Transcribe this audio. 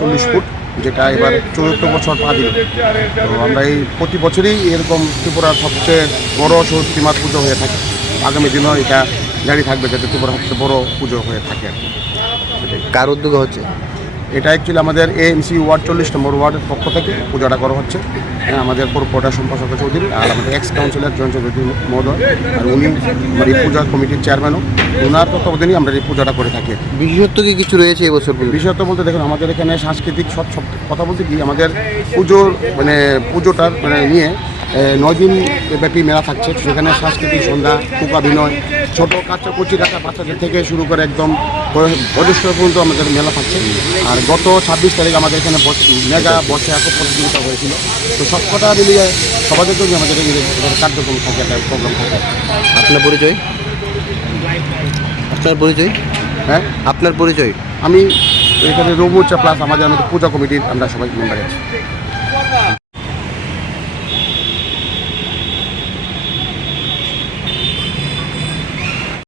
40 foot, যেটা এবার চতুর্থ বছর পা দিল। তো আমরা এই প্রতি বছরই এরকম ত্রিপুরার সবচেয়ে বড় সরস্বতী মার পুজো হয়ে থাকে। আগামী দিনও এটা জারি থাকবে, যাতে ত্রিপুরা সবচেয়ে বড় পুজো হয়ে থাকে। কার উদ্যোগে হচ্ছে এটা অ্যাকচুয়ালি আমাদের এএমসি ওয়ার্ড 40 নম্বর ওয়ার্ডের পক্ষ থেকে পুজোটা করা হচ্ছে। আমাদের পৌরপৌর সম্পাদক চৌধুরী আর আমাদের এক্স কাউন্সিলর জয়ন্ত চৌধুরী মহোদয়, আর উনি আমার এই পূজা কমিটির চেয়ারম্যানও, ওনার তত্ত্বাবধানেই আমরা এই পূজাটা করে থাকি। বিশেষত্ব কি কিছু রয়েছে এবছর? বিশেষত বলতে দেখুন, আমাদের এখানে সাংস্কৃতিক সব কথা বলতে কি, আমাদের পুজোর পুজোটার নিয়ে 9 দিন ব্যাপী মেলা থাকছে। সেখানে সাংস্কৃতিক সন্ধ্যা, কুকাভিনয়, ছোটো কচি কাঁচা বাচ্চাদের থেকে শুরু করে একদম বয়োজ্যেষ্ঠ পর্যন্ত আমাদের মেলা থাকছে। আর গত 26 তারিখ আমাদের এখানে মেগা বর্ষে একক প্রতিযোগিতা হয়েছিল। তো সব কটা মিলিয়ে সবাদের জন্য আমাদের কার্যক্রম থাকে, একটা প্রোগ্রাম থাকে। আপনার পরিচয়? হ্যাঁ, আপনার পরিচয়? আমি এখানে রমুচা প্লাস আমাদের পূজা কমিটির আমরা সবাই মেম্বার আছি।